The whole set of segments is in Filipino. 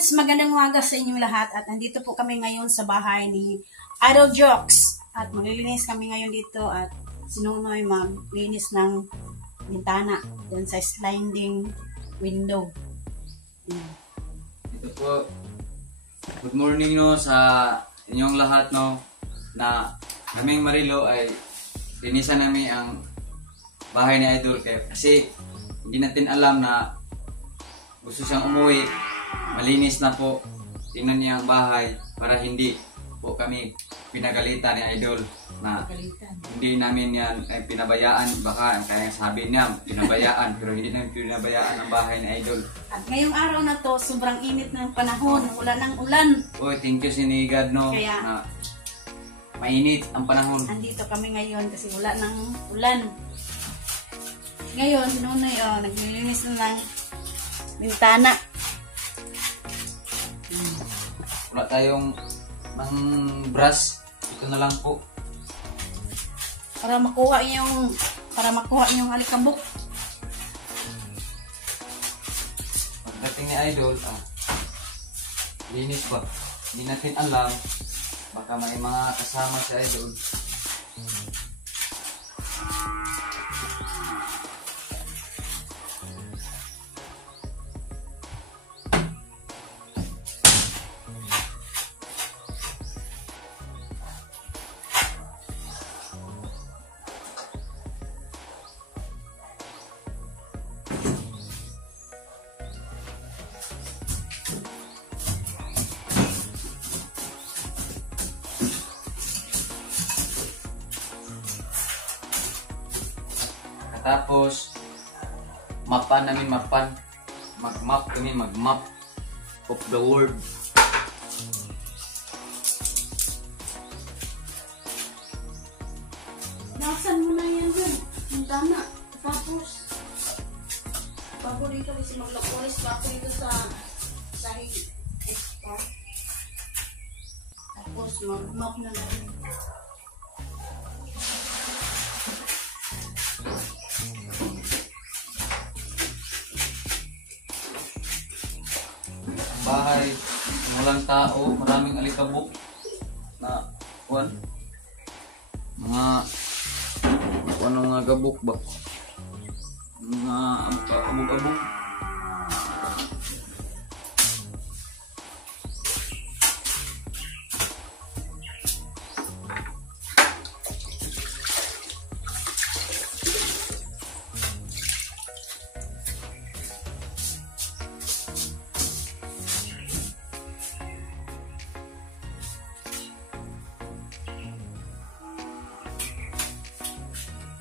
Lods, magandang umaga sa inyong lahat at nandito po kami ngayon sa bahay ni Idol Jokes at maglilinis kami ngayon dito at sinunoy maglinis ng bintana dun sa sliding window. Ito po, good morning no sa inyong lahat no, na kaming Marilo ay linisan namin ang bahay ni Idol kasi hindi natin alam na gusto siyang umuwi, malinis na po, tingnan niya ang bahay para hindi po kami pinagalitan ni Idol na hindi namin yan ay pinabayaan. Baka kaya sabi niya pinabayaan pero hindi namin pinabayaan ang bahay ni Idol. At ngayong araw na to, sobrang init ng panahon, wala ng ulan. Uy, thank you sinigad no, kaya na mainit ang panahon. Andito kami ngayon kasi wala ng ulan. Ngayon, sinunoy, naglilinis na ng bintana. Wala tayong brush. Ito na lang po. Para makuha yung alikabok. Pagdating ni Idol, linis pa. Hindi natin alam. Baka may mga kasama si Idol. Tapos, mag-map kami, mag-map of the world. Naksan mo na yan dyan. Bintana. Tapos, bago dito kasi maglakulis bago dito sa sahig. Tapos, mag-map na natin. Bahay, walang tao, maraming alikabok na mga gabok ba? Mga abog-abog.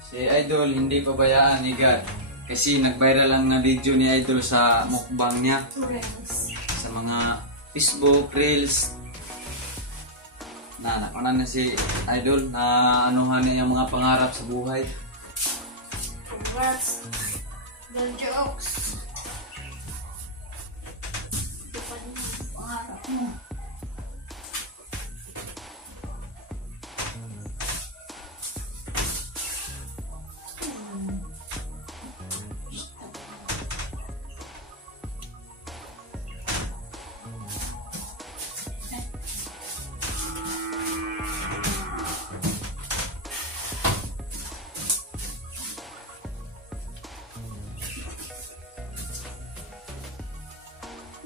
Si Idol hindi pabayaan ni God kasi nag-viral lang na video ni Idol sa mukbang niya sa mga Facebook Reels na nakunan na si Idol na anuhan niya yung mga pangarap sa buhay. Congrats, Idol Jokes. Ito pa yung pangarap mo.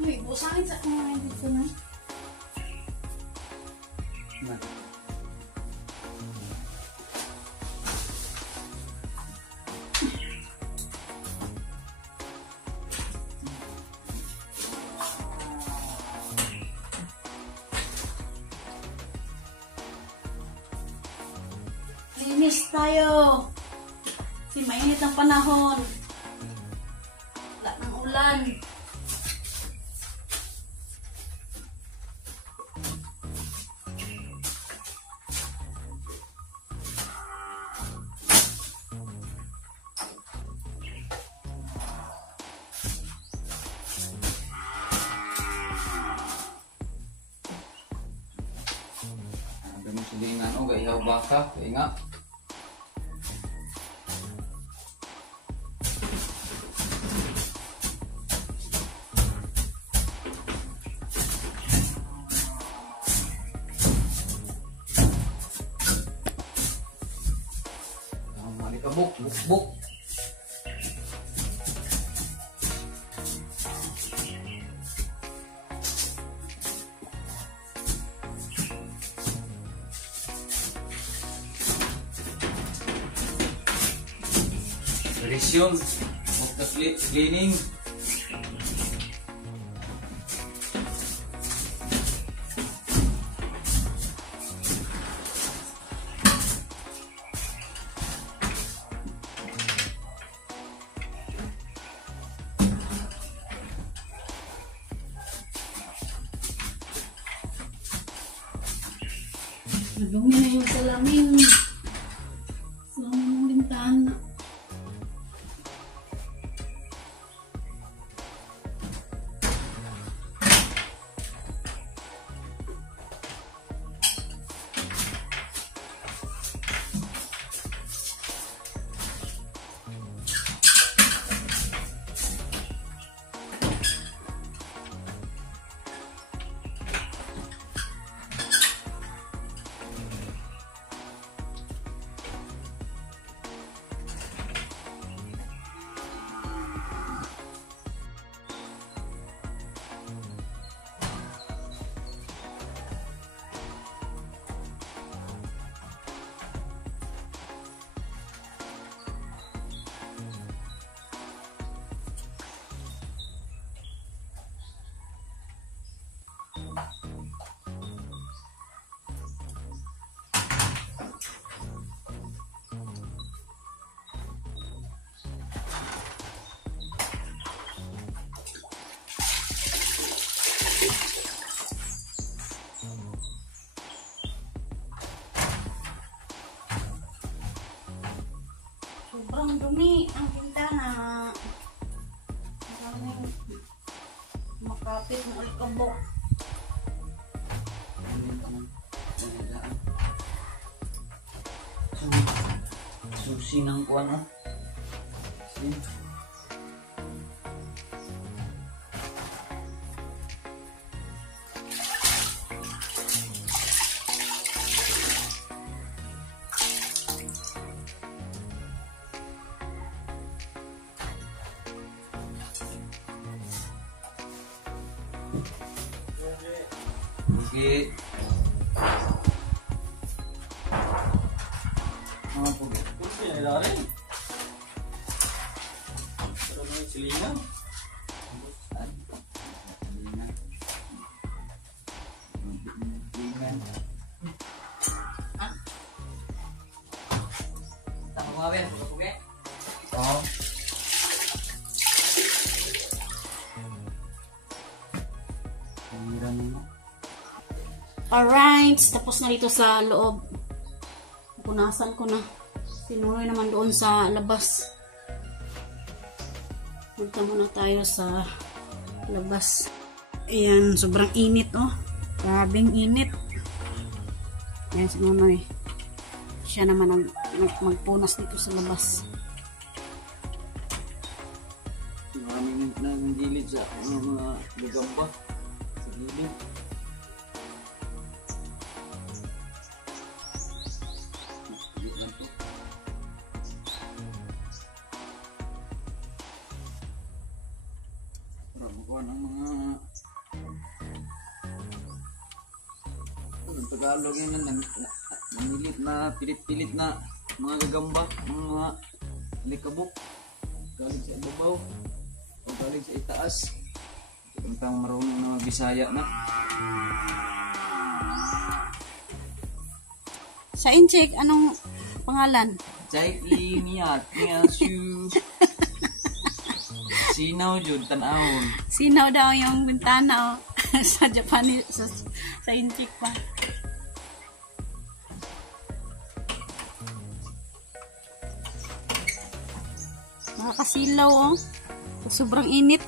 Uy, busangin sa mga dito na. Linis tayo. Kasi mainit ang panahon. Wala ng ulan. Ganun sa dingan o gaihaw baka, kaya nga. kabuk, buk. Resume of the cleaning. Nadumi na yung salamin. Salamin ng bintana. Sobrang dumi ang bintana. Maraming makapit ng alikabok. Susi ng kuwan, ha? Okay. Mga pugi. Kursi na nila rin. Pero may silingan. Tama mga ben, pugi. Oo. Alright, tapos na dito sa loob. Punasan ko na. Sinunoy naman doon sa labas. Punta muna tayo sa labas. Ayan, sobrang init, oh. Grabing init. Ayan, sinunoy. Siya naman ang magpunas dito sa labas. Maraming nagilid sa mga gagamba. Sa gilid. Ang mga Tagalog yun nangilit na pilit-pilit na mga gagamba, mga likabok galing sa ibabaw o galing sa itaas. Tentang marunong na Bisaya na. Sa Incheck, anong pangalan? Jaili niya shu. Sinaw jud tan-awon. Sinaw daw yung bintana, oh. Sa Japanese, sa Incheck pa. Nakakasilaw, oh. Sobrang init.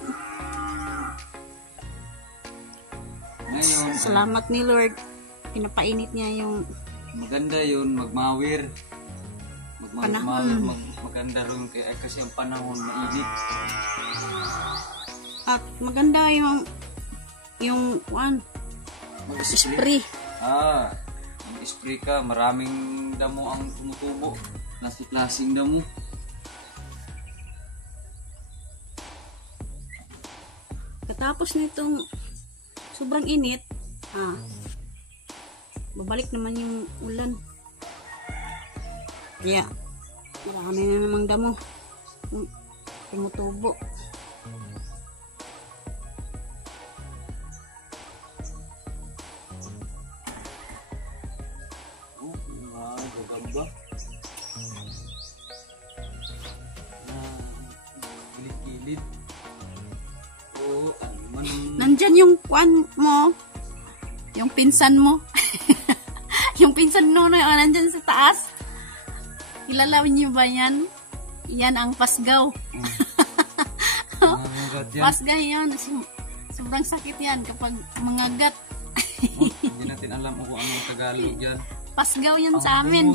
Ngayon, Salamat ni Lord. Pinapainit niya yung maganda yun, magmawir. Panahon. Maganda rin kasi ang panahon mainit. At maganda yung spray. Mag-spray ka, maraming damo ang tumutubo. Nasa klaseng damo. Pagkatapos nitong sobrang init, babalik naman yung ulan. Kaya, marami na namang damo. Tumutubo. Gagamba. Gilid-gilid. Ano man. Nandyan yung kwan mo. Yung pinsan mo. Yung pinsan mo na nandyan sa taas. Kilala niyo ba yan? Yan ang pasgaw. Pasgaw yan. Sobrang sakit yan kapag mangagat. Hindi natin alam kung anong Tagalog yan. Pasgaw yan sa amin.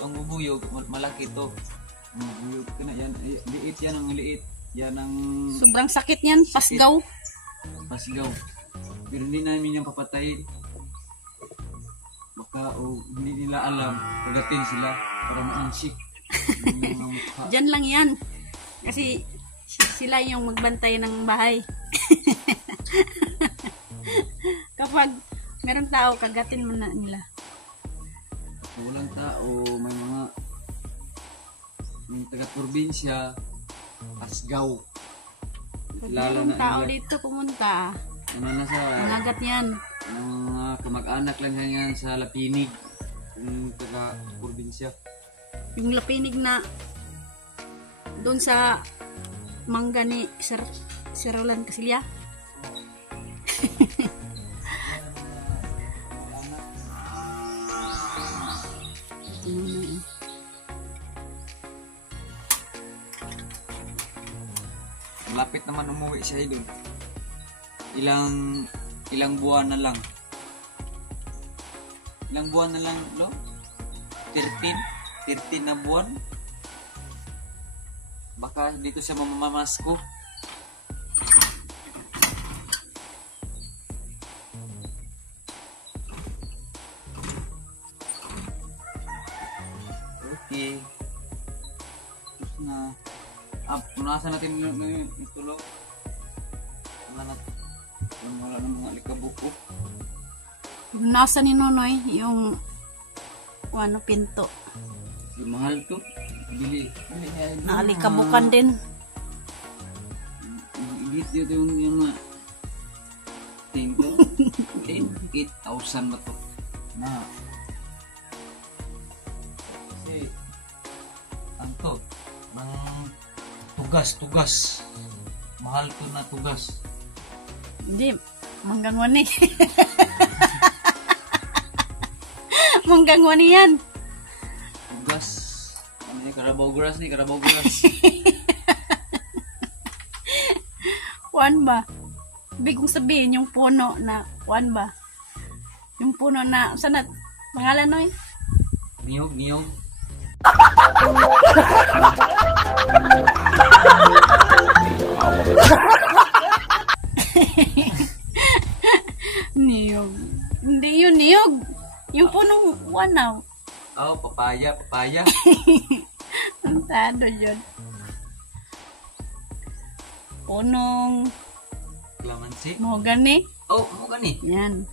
Ang bubuyog, malaki to. Ang bubuyog ka na yan. Liit yan ang liit. Yan ang Sobrang sakit yan. Pasgaw. pasgaw. Pero hindi namin yung papatayin. Baka hindi nila alam. Pagdating sila para maansik. Diyan lang yan. Kasi sila yung magbantay ng bahay. Kapag meron tao, kagatin mo na nila. Walang tao, may mga taga-probinsya, pasgaw. Pag Kilala merong na tao nila. dito pumunta, Ano na sa mangagat yan. mga kamag-anak lang yan sa Lapinig, yung taga-probinsya. Yung lapinig na doon sa mangga ni Sir Roland Casilya. Malapit naman umuwi siya doon. Ilang buwan na lang. Ilang buwan na lang, lo? 13 na buwan. Baka dito siya mamamasko. Okay. Tapos na. Punasan natin ito lo. Wala na mga likabuko. Nasa ni Nonoy yung ano, pinto. Mahal to. Bili. Naalikabukan din. Igit yun yung mga pinto. 8,000 ba to? Na. Kasi ang to. Ng tugas. Mahal to na tugas. Hindi, manggangwani. Manggangwani yan. Tugas. Ano yung Carabao grass ni? Carabao grass. Kuan ba? Ibig kong sabihin yung puno na, kuan ba? Yung puno na, saan na, pangalan no eh? Niyog. Niyog. Hindi yun, niyog. Yung punong wanaw. Oh, papaya. Ang tado yun. Punong Calamansi. mahogany. Oh, mo gani. Yan.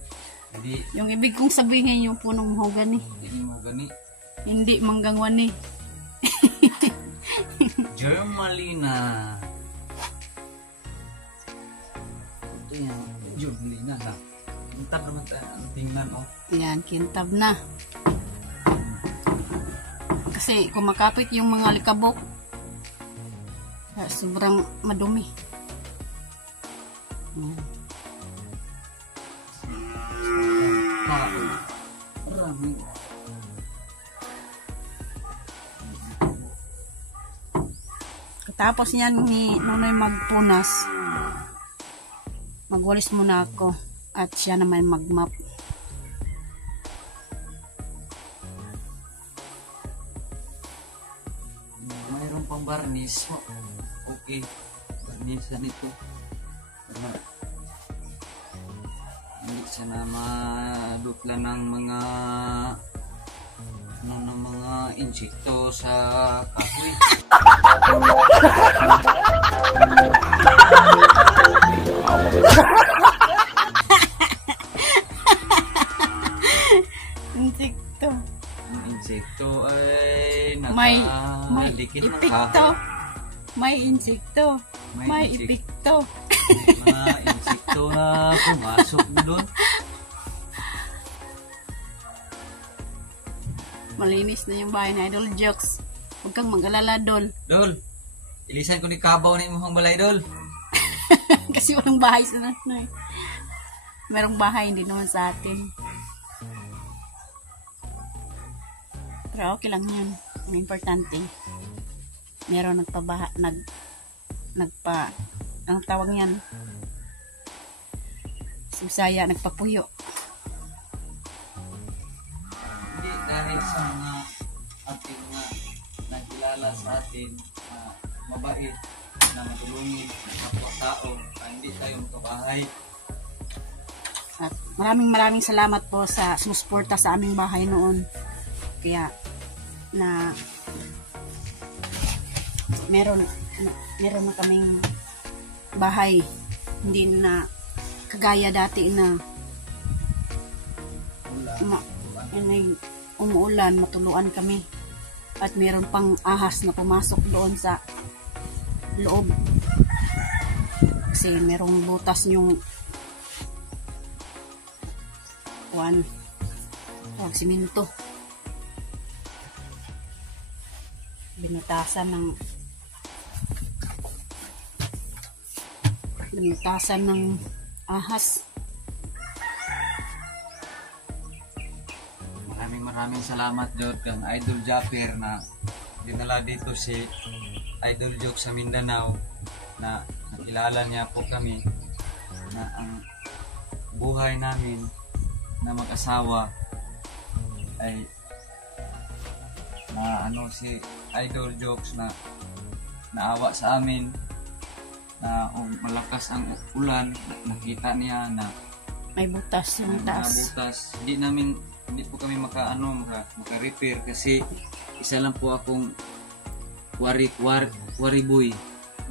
Hindi, Yung ibig kong sabihin yung punong mahogany. hindi mo gani. Hindi manggangwani. Germalina. Ito yan. Germalina ha. Mintab naman tayo. Ang tingnan oh. Yan, kintab na. Kasi kumakapit yung mga likabok. Sobrang madumi. Yan. Marami. Tapos yan ni Nonoy magpunas. Magwalis muna ako. At siya naman magmap. Mayroon pang barnis. Okay. Barnisan ito. Para hindi siya na madupla ng mga ng mga insekto sa kahoy. Insekto. Ang insekto ay May nakadikit ng ipikto. kahoy. May insekto. May May insek- ipikto. Mga insekto na pumasok doon. Malinis na yung bahay na Idol Jokes. Huwag kang mag-alala, Dol. Dol, ilisan ko ni Kabaw na imong balay, Dol. Kasi walang bahay sa natin. Merong bahay, hindi naman sa atin. Pero okay lang yan. Ang importante, meron ang tawag niyan, sa Bisaya, nagpapuyo. Hindi dahil sa mga ating mga nagkilala sa atin na mabait, na matulungin, na kapwa-tao, na hindi tayo makabahay. At maraming salamat po sa sumusuporta sa aming bahay noon. Kaya na meron na kaming bahay, hindi na kagaya dati na umuulan, matuluan kami at meron pang ahas na pumasok doon sa loob kasi merong butas yung simento, binutasan ng ahas. Maraming salamat Jod kang Idol Japper na dinala dito si Idol Joke sa Mindanao, na nakilala niya po kami na ang buhay namin na mag-asawa ay na si Idol Jokes na naawa sa amin na malakas ang ulan, nakita niya na May butas yung taas. butas. Hindi po kami maka-repair kasi isa lang po akong quarry boy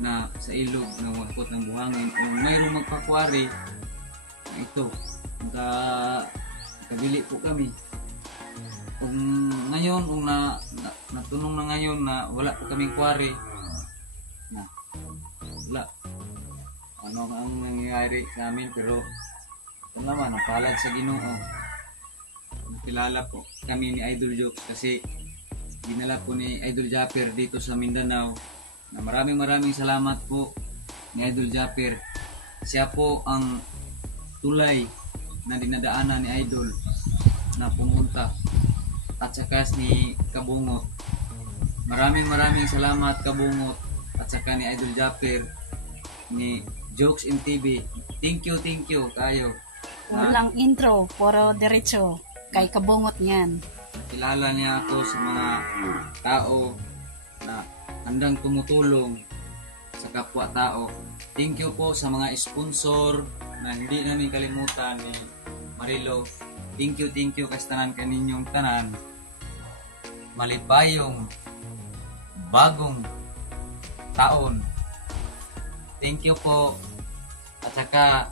na sa ilog na wakot ng buhangin. Kung mayroong magpa-quarry, ito, nakabili po kami. Kung ngayon, natunong na ngayon na wala po kaming quarry, na wala. Ano ang nangyayari sa amin, pero ito naman, ang palad sa Ginoo. Nakilala po kami ni Idol Jokes kasi dinala po ni Idol Japper dito sa Mindanao. Na maraming salamat po ni Idol Japper. Siya po ang tulay na dinadaanan ni Idol na pumunta, at saka ni Kabungot. Maraming salamat Kabungot at saka ni Idol Japper, ni Jokes in TV. Thank you kayo. Walang intro, puro diretso. Kay Kabungot niyan. Kilala niya ako sa mga tao na handang tumutulong sa kapwa-tao. Thank you po sa mga sponsor na hindi namin kalimutan ni Marilo. Thank you kastanan kaninyong tanan. Malipayong bagong taon. Thank you po. At saka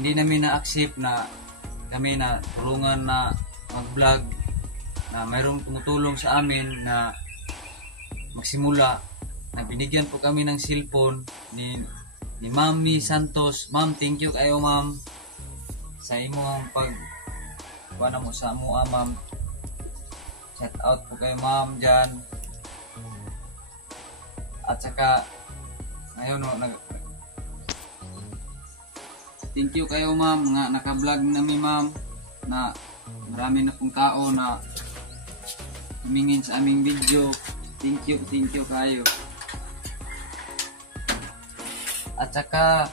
hindi namin na-accept na kami na tulungan na mag-vlog, na mayroong tumutulong sa amin na magsimula, na binigyan po kami ng cellphone ni Ma'am Santos. Ma'am, thank you kayo ma'am sa imong wala mo sa mua ma'am. Shout out po kayo ma'am dyan. At saka ngayon thank you kayo ma'am nga naka-vlog nami ma'am, na marami na pong tao na tumingin sa aming video. Thank you kayo. At saka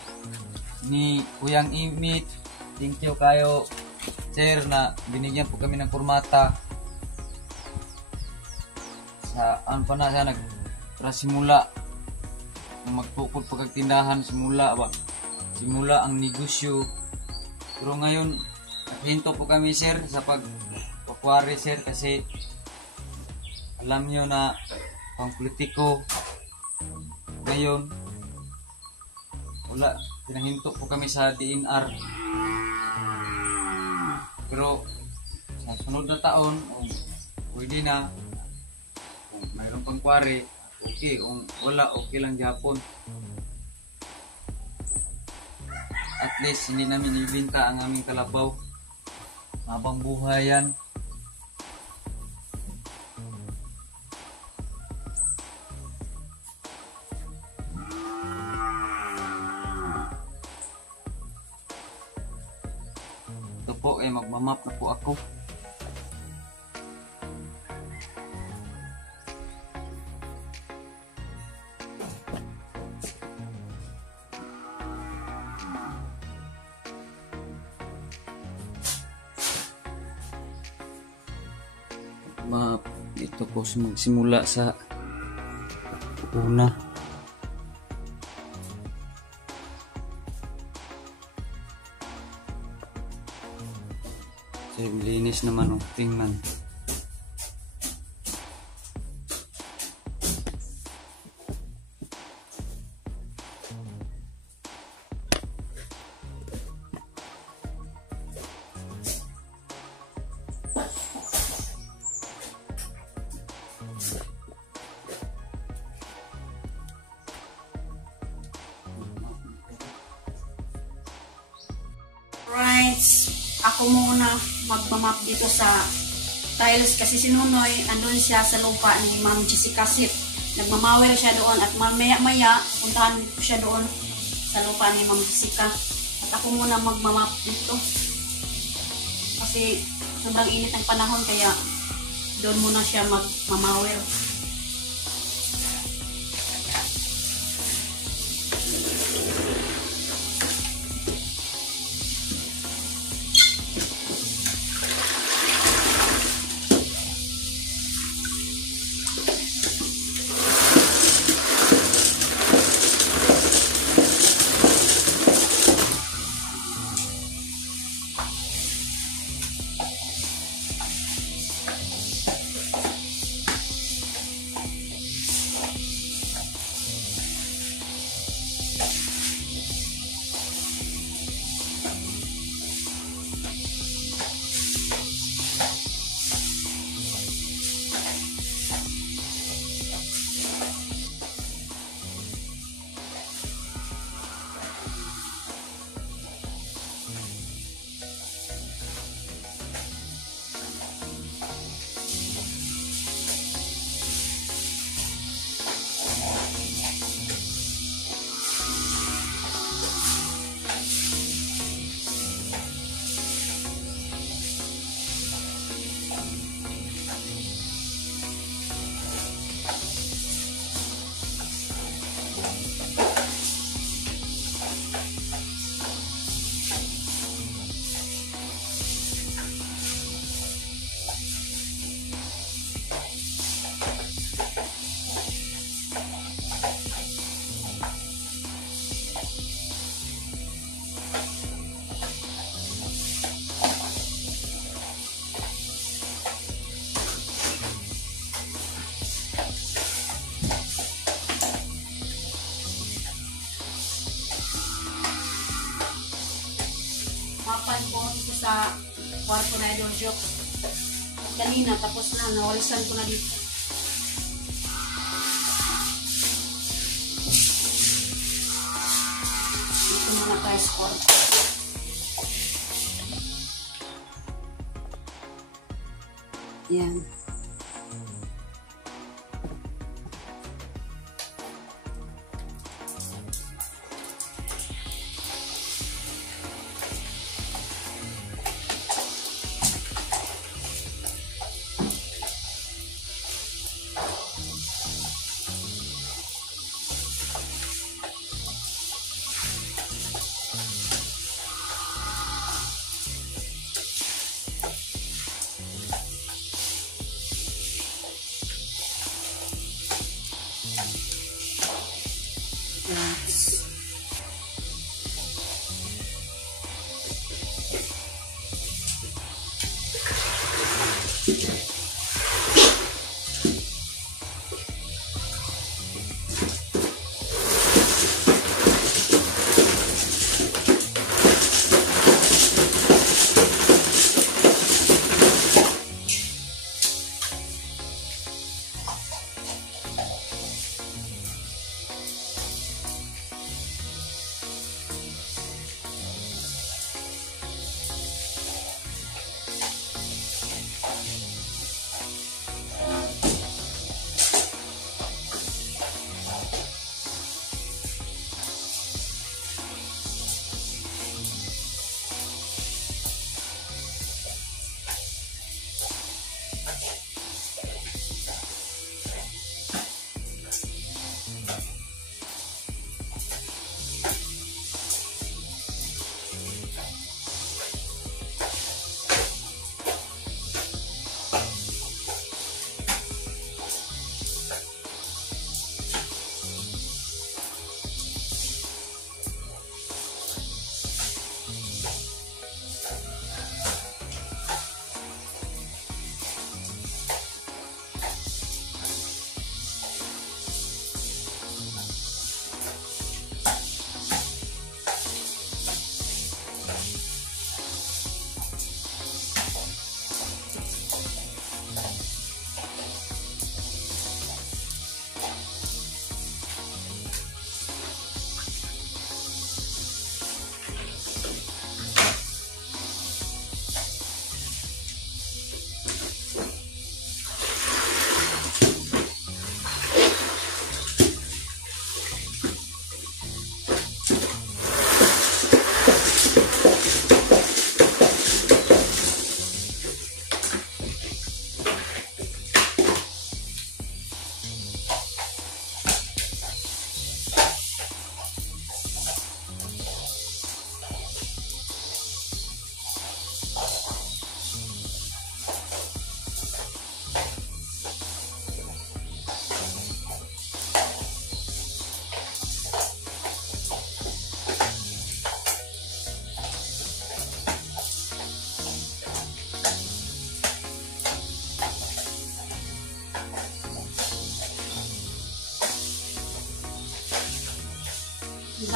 ni Kuyang Imit, thank you kayo sir na binigyan po kami ng kurmata sa simula na magpukod pagkagtindahan, simula ang negosyo. Pero ngayon hinto po kami sir sa pagpakwari sir, kasi alam nyo na pang politiko ngayon. wala, pinahinto po kami sa DNR. Pero sa sunod na taon, kung pwede na, kung mayroon pang kwari, okay. Kung wala, okay lang gyapon. At least hindi namin ibinta ang aming kalabaw. Habang buhay yan. Ito po ay magmamap na po ako. Map, ito po magsimula sa una. So, linis naman o tingnan. Right, ako muna magmamap dito sa tiles kasi si Nunoy andun siya sa lupa ni Ma'am Jessica Sip. Nagmamawel siya doon at maya puntahan ko siya doon sa lupa ni Ma'am Jessica. At ako muna magmamap dito kasi sobrang init ng panahon kaya doon muna siya magmamawel. Mapan ko dito sa kwarto na Idol Joke. Kanina, tapos na, nawalisan ko na dito. Dito muna tayo sa kwarto. Yan.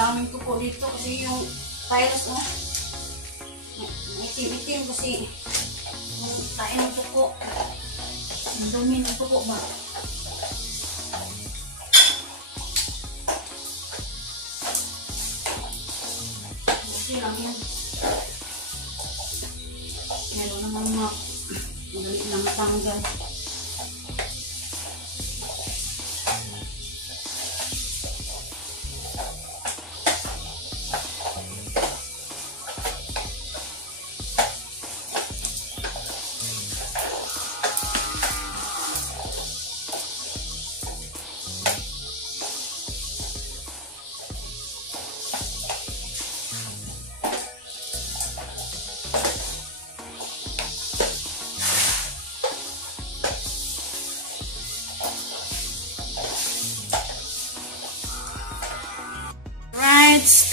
daming tuko dito kasi yung tiles, oh. Itim-itim kasi yung tayo ng tuko. Ang dumi ng tuko ba? Okay lang yan. Meron naman mga madali lang tanggal.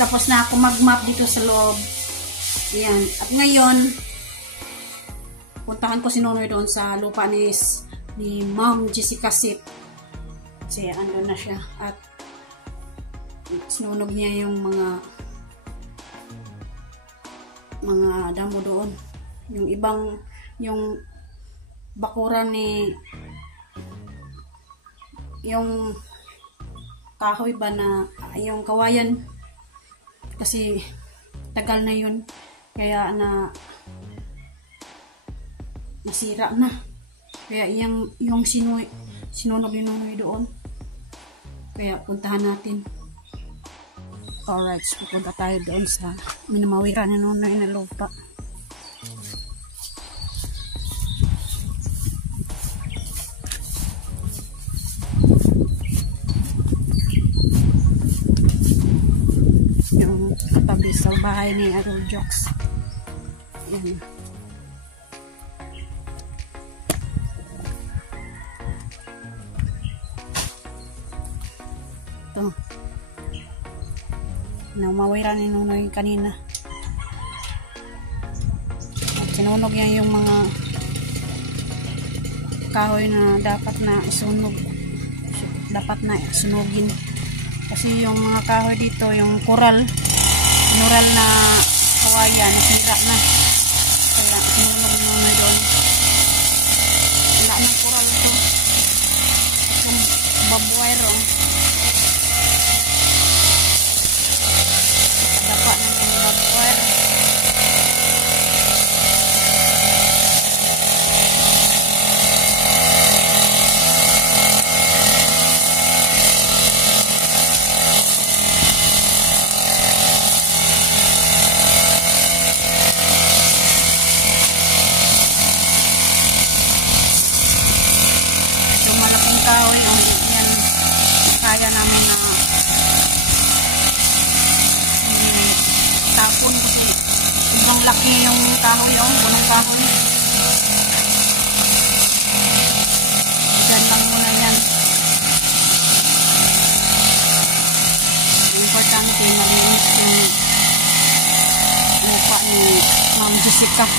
Tapos na ako mag-map dito sa loob. Ayan. At ngayon, puntahan ko si Nonoy doon sa lupa ni Ma'am Jessica Sit. Kasi andun na siya. At sinunog niya yung mga damo doon. Yung ibang, yung bakuran ni yung kahoy ba na, yung kawayan, kasi tagal na yun, kaya nasira na, kaya yung sinunog ni Nonoy doon, kaya puntahan natin. Alright, so pupunta tayo doon sa minamawiran ni Nonoy na lupa. Katabi sa bahay ni Idol Jocks. Yan. Ito. Namawira ni Nonoy kanina. At sinunog niya yung mga kahoy na dapat na isunog. Dapat na sunugin. Kasi yung mga kahoy dito, yung coral na kawayan, nasira na. Kaya sinunog Nonoy doon. Wala ng coral ito. Itong babuero. Dapat na yung babuero. Kaya namin na tapon kasi ibang laki yung kahoy, bunong kahoy. Diyan lang muna yan. Importante malinis yung lupa ni Ma'am Jessica.